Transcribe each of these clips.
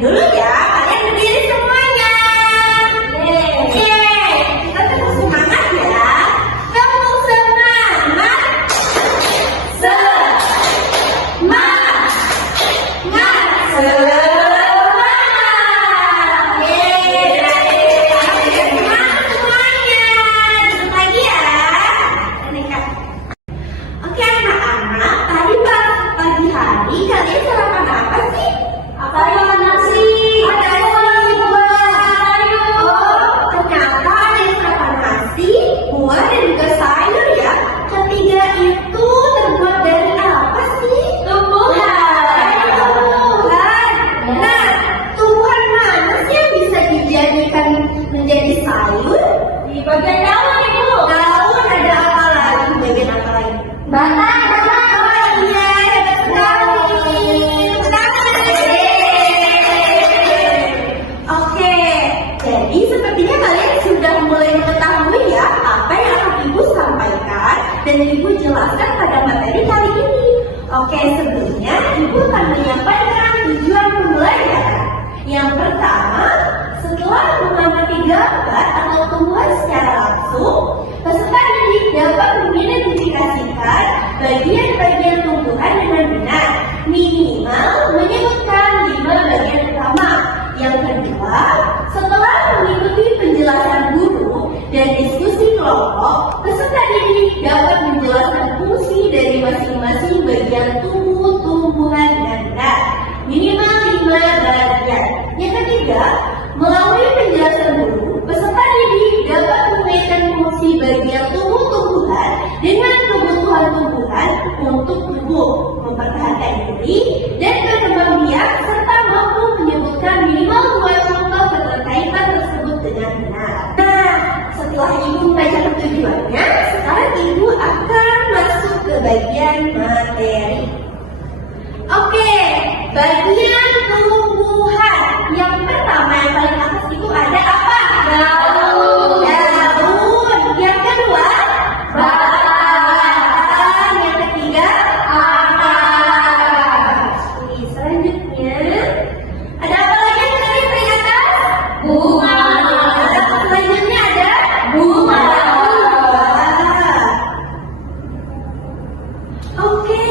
dulu ya. Kalian berdiri semuanya. Yeay. Kita tetap semangat ya. Kamu semangat. Semangat. Semangat. Menjadi sayur di bagian daun Ibu. Daun ada apa lagi? Bagian apa lagi? Batang. Oh iya, hebat sekali. Oke, jadi sepertinya kalian sudah mulai mengetahui ya apa yang akan Ibu sampaikan dan Ibu jelaskan pada materi kali ini. Oke, sebelumnya Ibu akan menyampaikan tujuan pembelajaran. Yang pertama, setelah mengamati gambar atau tumbuhan secara langsung, peserta didik dapat mengidentifikasikan bagian-bagian tumbuhan dengan benar. Minimal menyebutkan 5 bagian utama. Yang kedua, setelah mengikuti penjelasan guru dan diskusi kelompok, peserta didik dapat menjelaskan fungsi dari masing-masing bagian tumbuhan dengan benar. Minimal 5 bagian. Yang ketiga, melalui penjelasan guru, peserta didik dapat mengaitkan fungsi bagian tumbuh-tumbuhan dengan kebutuhan tumbuhan untuk tumbuh, mempertahankan diri, dan berkembang biak, serta mampu menyebutkan minimal 2 contoh keterkaitan tersebut dengan benar. Nah, setelah Ibu membaca tujuannya, sekarang Ibu akan masuk ke bagian materi. Oke, bagian tumbuhan. Yang pertama yang paling atas itu ada apa? Daun. Yang kedua, batang. Yang ketiga, akar. Selanjutnya, ada apa lagi yang tadi paling atas? Bunga. Selanjutnya ada bunga. Oke,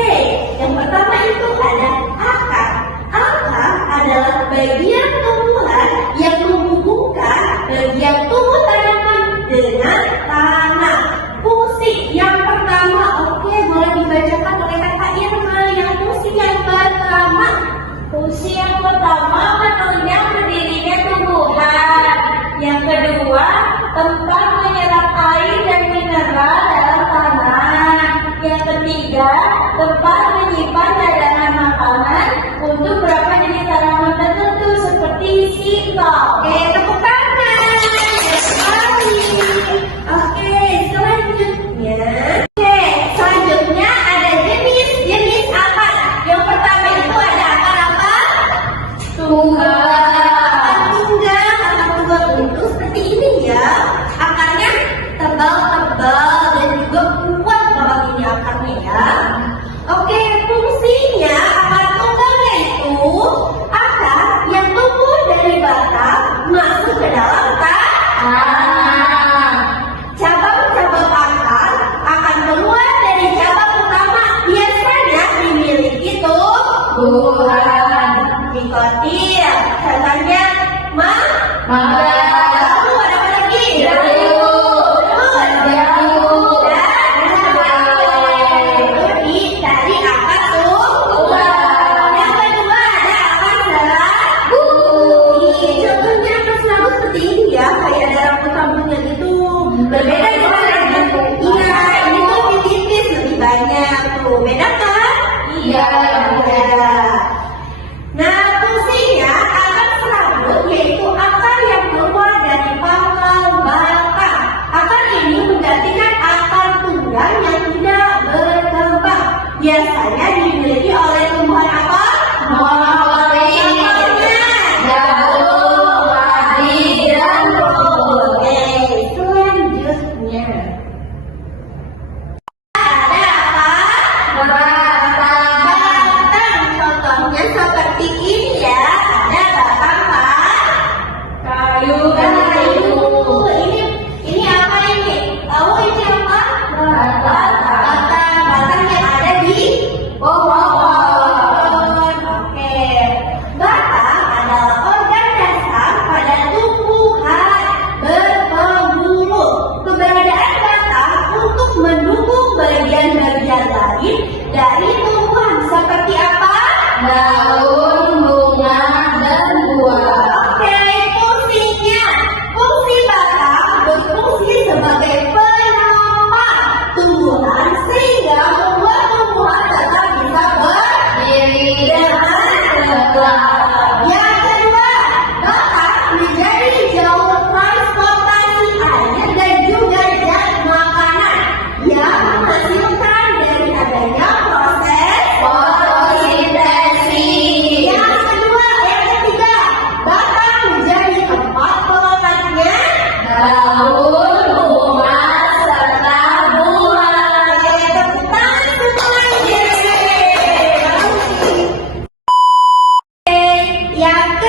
yang pertama itu ada akar. Akar adalah bagian tumbuhan yang menghubungkan bagian tubuh tanaman dengan tanah. Fungsi yang pertama, oke, boleh dibacakan oleh Kakak Irma. Yang fungsi yang pertama. Fungsi yang pertama menunjang berdirinya tumbuhan. Yang kedua, tempat menyerap air dan mineral dalam tanah. Yang ketiga, tempat menyimpan cadangan makanan untuk beberapa jenis tanaman tertentu seperti singkong. Oke, tepuk tangan. Oke, selanjutnya ada jenis akar. Yang pertama itu ada akar apa? Tunggal. Tunggal itu seperti ini ya. Akarnya tebal-tebal dan juga kuat banget ini akarnya ya. Oke, fungsinya akar tunggalnya itu akar yang tumbuh dari batang masuk ke dalam tanah. Cabang-cabang akar akan keluar dari cabang utama, biasanya dimiliki tumbuhan. Dikotil, contohnya mangga. Lalu ada apa lagi? Dari akar tunggal. Yang kedua ada akar serabut. Contohnya akar serabut seperti ini ya, kayak ada rambut-rambutnya gitu. Berbeda dengan iya, ini tuh tipis lebih banyak tuh. Beda kan? Iya, beda. Nah, fungsinya akar serabut yaitu akar yang keluar dari pangkal batang. Akar ini menggantikan akar tunggal yang tidak berkembang. Biasanya dimiliki oleh tumbuhan apa? Daun, padi, dan oke, selanjutnya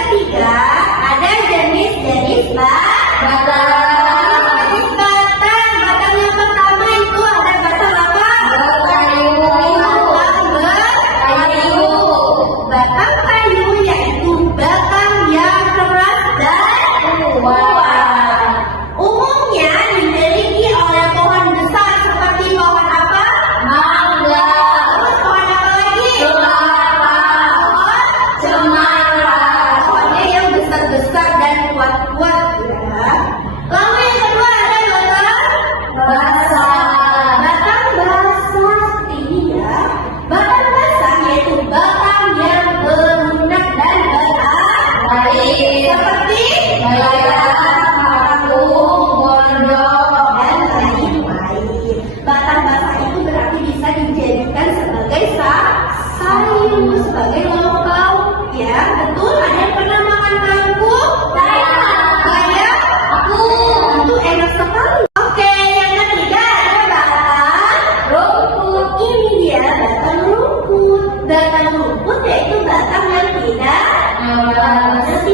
ketiga, ada jenis-jenis batang. Jenis batang. Batang yang pertama itu ada batang apa? Kayu. Batang kayu yaitu batang yang keras dan kuat. Umumnya dimiliki oleh pohon besar seperti pohon apa? Mangga. Terus pohon apa lagi? Cemara. Pohonnya yang besar-besar dan kuat-kuat ya. Lalu yang kedua ada batang basah. Batang basah seperti ini ya. Batang basah yaitu batang yang berlunak dan berkain seperti batang basah itu berarti bisa dijadikan sebagai sayur, sebagai lauk ya. Betul, ada yang pernah makan kangkung? Saya? Aku. Itu enak sekali. Oke, yang ketiga ada batang rumput. Ini dia batang rumput. Batang rumput yaitu batang yang tidak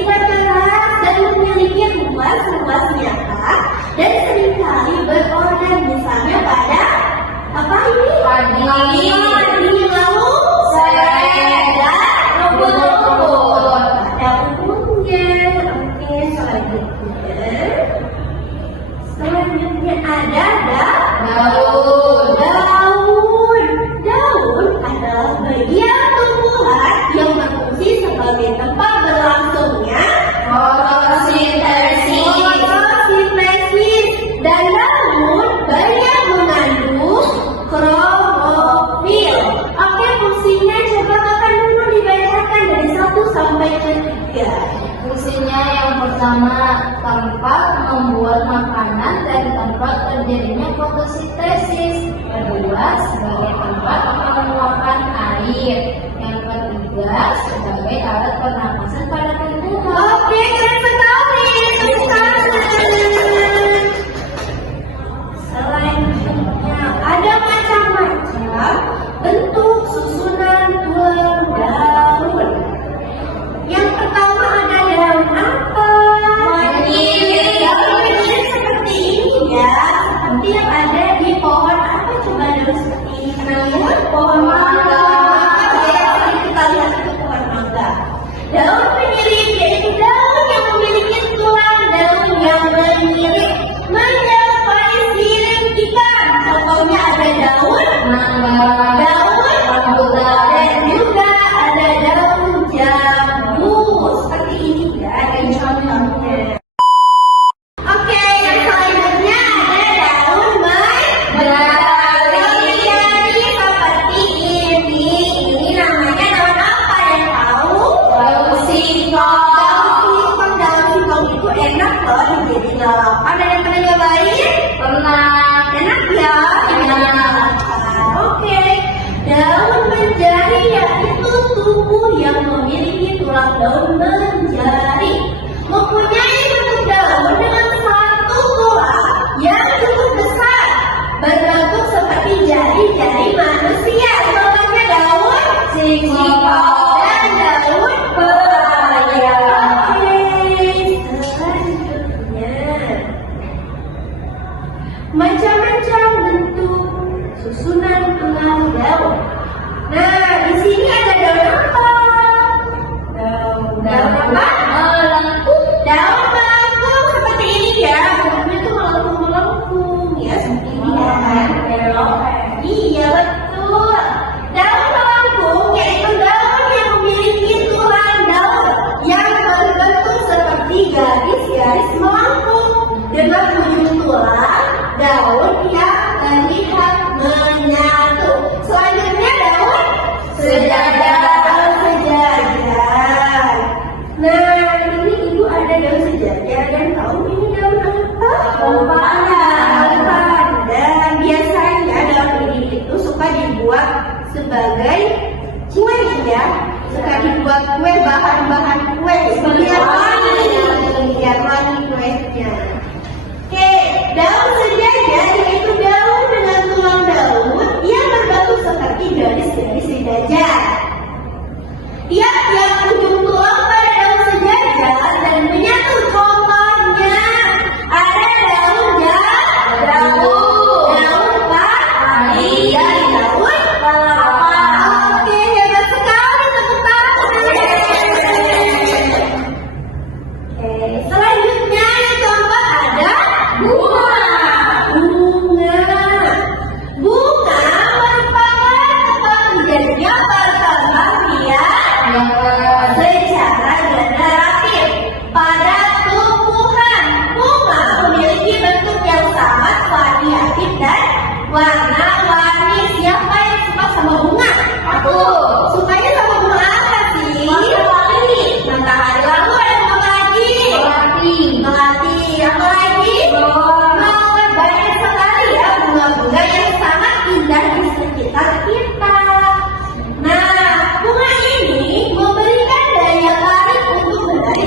keras dan memiliki ruas-ruasnya dan seringkali berorgan, misalnya pada apa ini? Padi, lalu sepeda, rumput. Ada umumnya. Oke, selanjutnya ada daun. Daun adalah bagian tumbuhan yang berfungsi sebagai tempat berlangsungnya fotosintesis, dan daun banyak mengandung klorofil. Oke, fungsinya coba kakak dulu dibacakan dari 1 sampai 3. Fungsinya yang pertama, tempat membuat makanan dan tempat terjadinya fotosintesis. Kedua, sebagai tempat mengeluarkan air. Yang ketiga, sebagai alat pernapasan pada tumbuhan. Oke, keren sekali. Selanjutnya ada macam-macam bentuk susunan tulang daun. Yang pertama ada daun apa? Daun kecil seperti ini ya, seperti yang ada di pohon apa? Coba daun seperti ini. Namun pohon mangga. Kita lihat itu pohon mangga. Daun penyirik yaitu daun yang memiliki tulang daun yang menyirik menyerupai sirip ikan. Contohnya ada daun mangga, daun rambutan, dan juga ada daun jambu. Seperti ini ya, dan contohnya. Oke, yang selanjutnya ada daun berdari seperti ini. Ini namanya daun apa yang tahu? Daun singkong. Daun singkong itu enak loh dijadiin lalapan. Ada yang pernah nyobain? Pernah. Enak ya? Enak. Oke. Daun menjari yaitu tubuh yang memiliki tulang daun menjari. Mempunyai bentuk daun dengan satu tulang yang cukup besar, berbentuk seperti jari-jari manusia. Contohnya daun singkong dan daun pepaya. Selanjutnya, macam-macam bentuk susunan tulang daun. Nah, di sini ada daun apa? Daun apa? Melengkung. Daun melengkung seperti ini ya. Bentuknya tuh melengkung-melengkung ya, seperti ini kan. Iya betul. Daun melengkung yaitu daun yang memiliki tulang daun yang berbentuk seperti garis-garis melengkung dengan ujung tulang daun yang terlihat menyatu. Selanjutnya daun sejajar. Nah, ini ibu ada daun sejajar dan tahu ini daun apa? Pandan. Dan biasanya daun ini itu suka dibuat sebagai kue ya. Suka dibuat kue, bahan-bahan kue. Biar wangi kuenya. Oke, daun sejajar yaitu daun dengan tulang daun yang berbentuk seperti garis-garis sejajar. Yang ujung tulang pada daun sejajar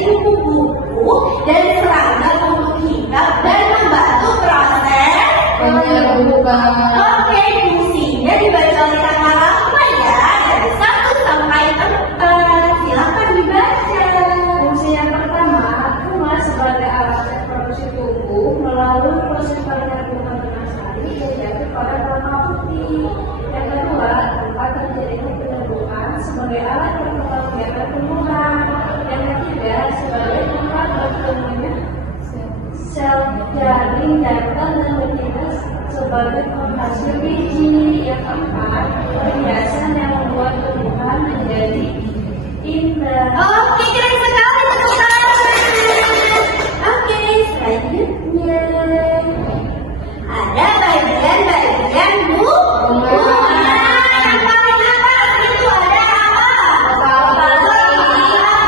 kupu-kupu dan serangga untuk hinggap dan membantu proses penyerbukan. Oke, fungsinya dibaca oleh Kak Rahma ya, dari 1 sampai 4. Silakan dibaca. Fungsi yang pertama, rumah sebagai alat reproduksi tubuh melalui proses penyerbukan tunas sari yaitu pada warna putih. Yang kedua, tempat terjadinya penyerbukan sebagai alat kegiatan tumbuhan. Yang ketiga, sebagai tempat bertemunya sel jaring jantan dan betina sebagai penghasil biji. Yang keempat, perhiasan yang membuat tumbuhan menjadi indah. Oke, keren sekali tepuk tangan. Oke, selanjutnya ada bagian-bagian bunga. Yang paling atas itu ada apa? Kepala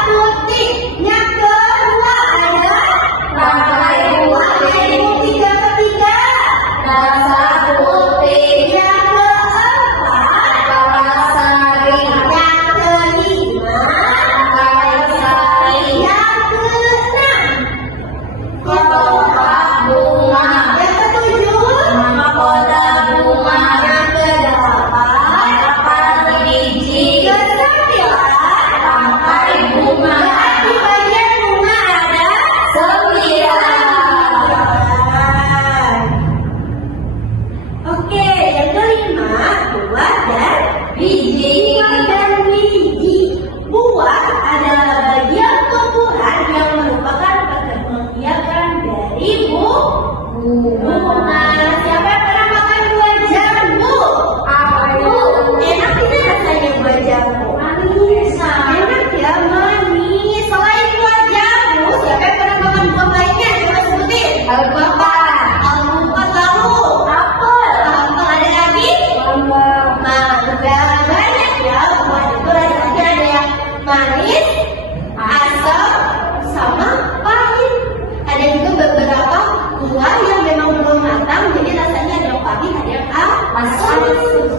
putih. Yang kedua ada rangkai bunga. Yang ketiga Rasa putih, yang keempat kepala sari, yang kelima rangkai sari, yang keenam kotak bunga, yang ketujuh mahkota bunga, yang kedelapan akar biji, kesembilan rangkai bunga, di bagian bunga ada 9. Oke, yang kelima buah dan biji. Buah dan biji. Buah adalah bagian tumbuhan yang merupakan perkembangan dari bunga. Siapa yang pernah makan buah jambu? Enak tidak rasanya buah jambu? Manis. Enak ya, manis. Selain buah jambu, siapa yang pernah makan buah lainnya? Coba sebutin. Alpukat, Alpukat lalu. Apel. Apel ada lagi? Mangga. Banyak ya. Buah itu rasanya ada yang manis, asam, sama pahit. Ada juga beberapa buah yang memang belum matang, jadi rasanya ada yang pahit, ada yang asin.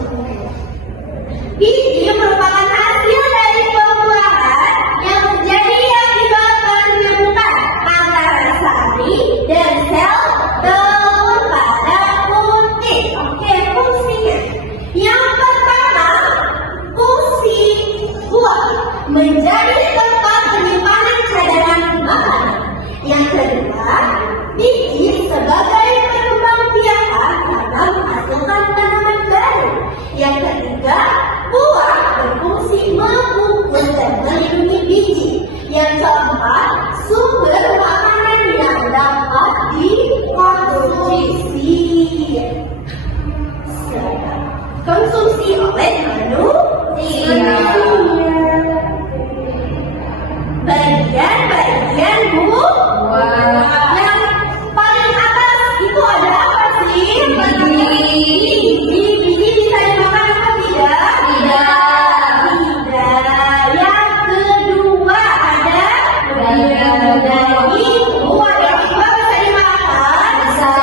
Biji merupakan hasil dari pembuahan yang terjadi akibat penyerbukan antara sari dan sel telur pada putih. Oke, fungsinya. Yang pertama, fungsi buah menjadi tempat penyimpanan cadangan makanan. Yang kedua, biji sebagai pengembang biakan karena menghasilkan tanaman baru. Yang ketiga, buah berfungsi membungkus dan melindungi biji. Yang keempat, sumber makanan yang dapat dikonsumsi. Konsumsi oleh manusia. Bagian-bagian buah. Yang paling atas itu ada apa sih? Biji bisa dimakan atau tidak? Tidak. Yang kedua ada daging buah. Daging buah bisa dimakan? Bisa.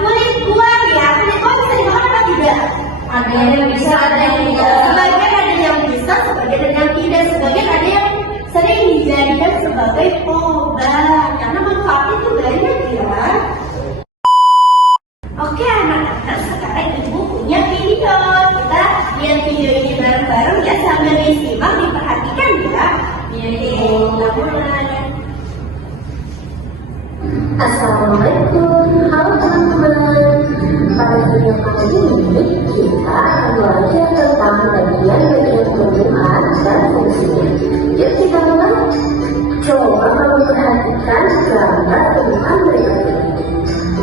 Kulit buahnya, kulit buah bisa dimakan atau tidak? Ada yang bisa, ada yang tidak. Sebagian ada yang bisa, sebagian ada yang tidak. Sebagian ada yang sering dijadikan sebagai obat karena manfaatnya itu banyak ya. Oke anak-anak, sekarang ibu punya video. Kita lihat video ini bareng-bareng ya, sambil disimak, diperhatikan ya. Kita mulai. Assalamualaikum, halo teman-teman. Pada video kali ini kita akan belajar tentang bagian-bagian tumbuhan dan fungsinya. Yuk kita mulai. Coba kamu perhatikan gambar tumbuhan berikut ini.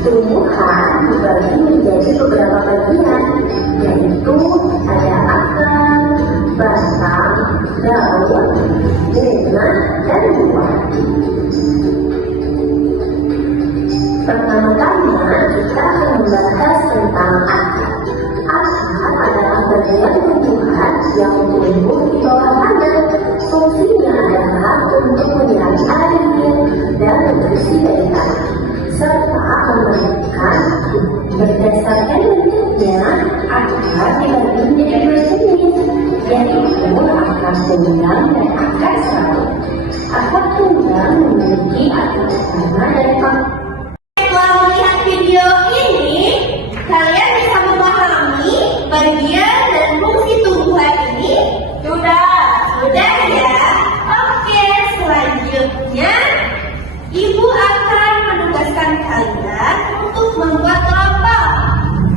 Tumbuhan dibagi menjadi beberapa bagian, yaitu ada akar, batang, daun, bunga, dan buah. Pertama-tama kita akan membahas tentang akar. Akar adalah bagian tumbuhan yang tumbuh di bawah tanah. Fungsinya adalah untuk menyerap air dan nutrisi dari tanah, serta memberikan. Berdasarkan bentuknya, akar dibagi menjadi dua jenis, yaitu akar tunggal dan akar satu. Akar tunggal memiliki akar pertama dan akar. Setelah melihat video ini, kalian bisa memahami bagian dan fungsi tumbuhan ini? Sudah ya? Oke, selanjutnya Ibu akan menugaskan kalian untuk membuat kelompok.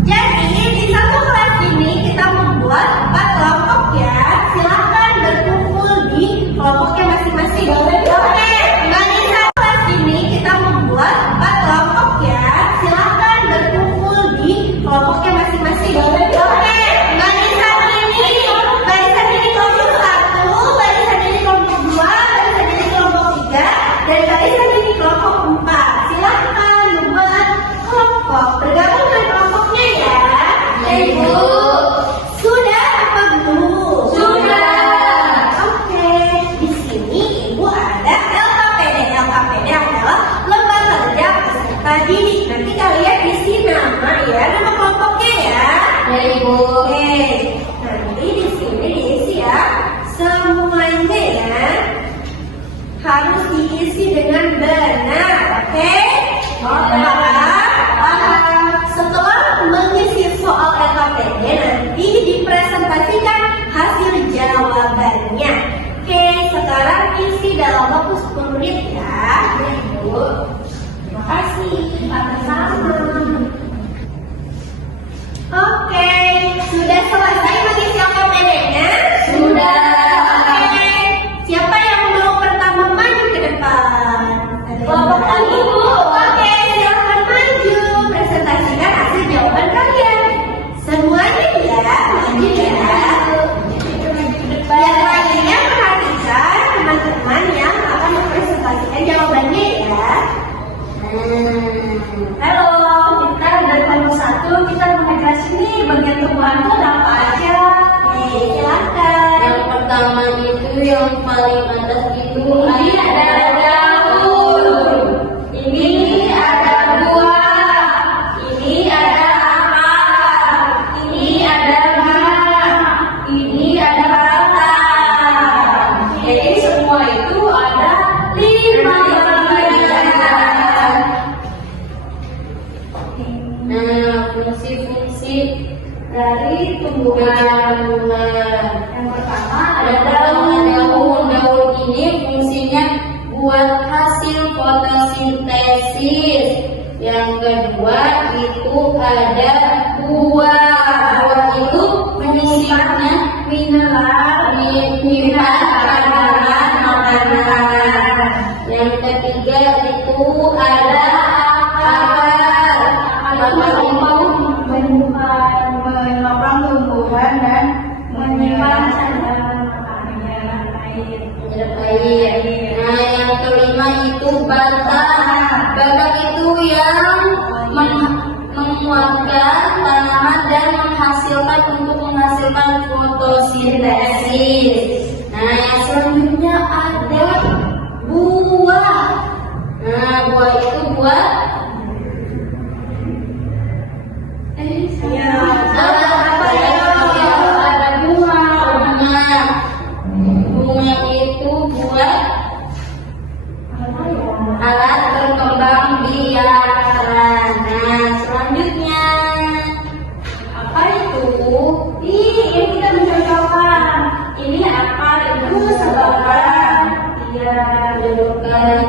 Jadi di satu kelas ini kita membuat 4 kelompok ya. Silakan berkumpul di kelompoknya masing-masing. Oke, bagi satu kelas ini kita membuat 4 kelompok ya. Silakan berkumpul di kelompoknya masing-masing. Oke, barisan ini kelompok 1, barisan ini kelompok 2, barisan ini kelompok 3, dan barisan ini kelompok 4. Silakan membuat kelompok. Bergabung dengan kelompoknya ya. Ibu. Sudah apa belum? Sudah. Oke, di sini Ibu ada LKPD. LKPD adalah lembaga kerja peserta didik. Nanti kalian isi nama ya, nama kelompoknya ya. Ya Ibu. Oke, nanti di sini diisi ya. Semuanya ya harus diisi dengan benar. Oke? Setelah mengisi soal LKPD nanti dipresentasikan hasil jawabannya. Oke, sekarang isi dalam waktu 10 menit ya. Ibu. Terima kasih. Sama-sama. Oke, sudah selesai mengisi LKPD-nya? Sudah. Oke, siapa yang mau pertama maju ke depan? Kelompok Ibu. Oke, silakan maju. Presentasikan hasil jawaban kalian. Semuanya ya, maju ya. Yang lainnya perhatikan teman-teman yang akan mempresentasikan jawabannya ya. Halo, kita dari kelompok 1 kita mengajar sini bagian tumbuhan itu ada apa aja? Oke, silakan. Yang pertama itu yang paling atas itu Ini ada daun, ini ada buah, ini ada akar, ini ada bunga, ini ada batang. Jadi semua itu ada 5 bagian. nah fungsi-fungsi Dari tumbuhan yang pertama ada daun. daun ini fungsinya buat hasil fotosintesis. Yang kedua itu ada buah itu fungsinya menyimpan kandungan makanan. Yang ketiga itu ada akar. Akar itu menopang tumbuhan dan menyimpan cadangan makanan air. menyerap air. Nah, yang kelima itu batang. Batang itu yang menguatkan tanaman dan menghasilkan fotosintesis. Nah, yang selanjutnya ada buah. Nah, buah itu buat Ada bunga. bunga itu buat alat berkembang biakan. Nah, selanjutnya Apa itu? Ini kita mencocokkan. Ini apa? Itu sebagai menunjukkan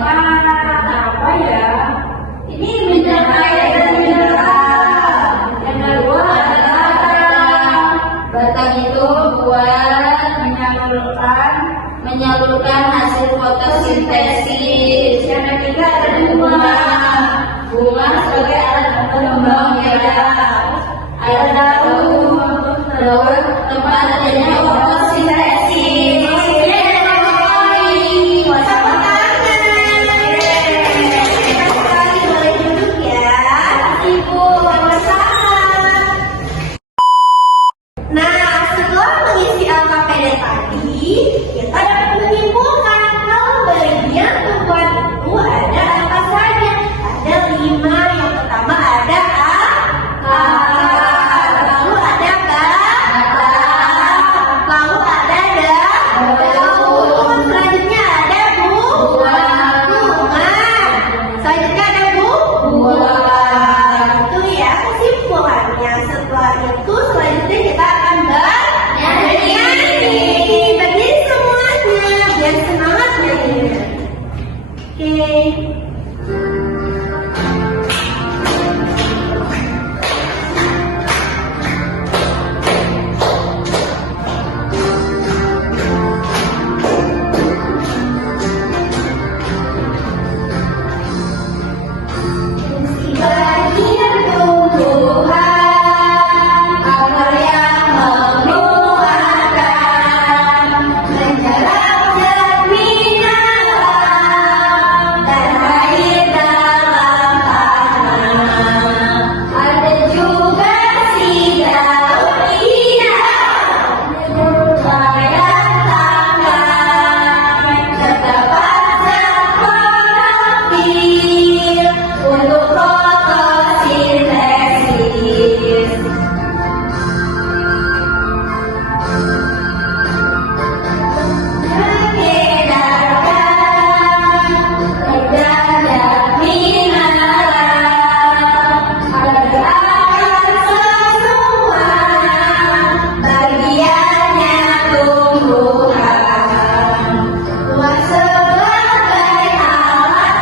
apa ya? Ini mencapai dan mineral. Yang kedua adalah batang itu buat menyalurkan hasil fotosintesis. yang ketiga ada bunga. Bunga sebagai alat pengembang biakan. Ada daun tempat adanya fotosintesis. Tepuk tangan. Sekali boleh duduk ya. Ibu sama-sama. Nah, setelah mengisi LKPD tadi, kita dapat menyimpulkan kalau bagian tumbuhan itu ada apa saja. Ada 5. Yang pertama ada akar. Lalu ada batang. Sebagian tumbuhan, akar yang menguatkan, menjelang cermin alam, dan air dalam tanah. Ada juga si daun inang, berbayar tangan, terdapat zat klorofil untuk fotosintesis. Mengedarkan mineral agar sesuai bagiannya tumbuhan. Buat sebagai alat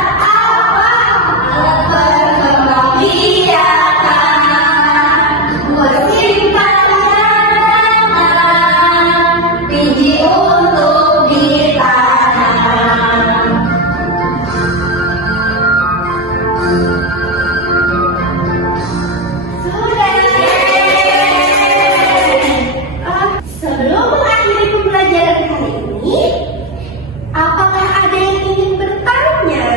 perkembangbiakan, buat simpan cadangan biji untuk ditanam. Sudah. Sebelum mengakhiri pembelajaran kali ini, apakah ada yang ingin bertanya?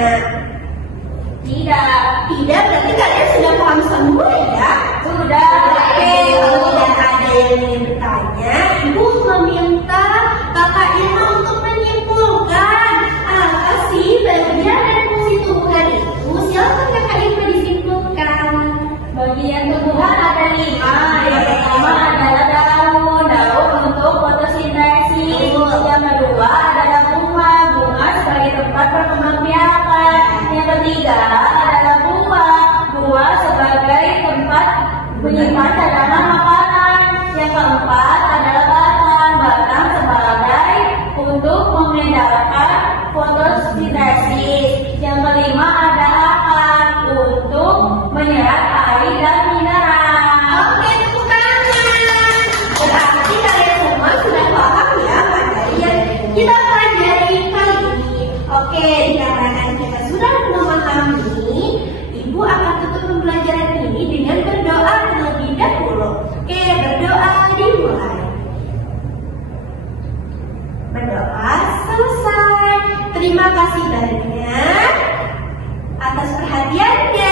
Tidak. Tidak, berarti kalian sudah paham semua ya? Sudah. Oke, kalau tidak ada yang ingin bertanya, Ibu meminta Kakak Irma untuk menyimpulkan apa sih bagian dan fungsi tumbuhan itu. Silakan Kakak Irma disimpulkan. Bagian tumbuhan ada 5. Yang pertama adalah daun. Daun untuk fotosintesis. Yang kedua adalah bunga. Bunga sebagai tempat perkembangbiakan. Yang ketiga adalah buah. Buah sebagai tempat menyimpan cadangan makanan. Yang keempat adalah batang. Batang sebagai untuk mengedarkan fotosintesis. Yang kelima adalah akar untuk menyerap air dan mineral. Oke, tepuk tangan. Berarti kalian semua sudah paham ya materi yang kita pelajari kali ini. Oke, dikarenakan kita sudah memahami, Ibu akan tutup pembelajaran ini dengan berdoa terlebih dahulu. Oke, berdoa dimulai. Berdoa selesai. Terima kasih banyak atas perhatiannya.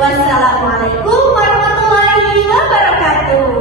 Wassalamualaikum warahmatullahi wabarakatuh.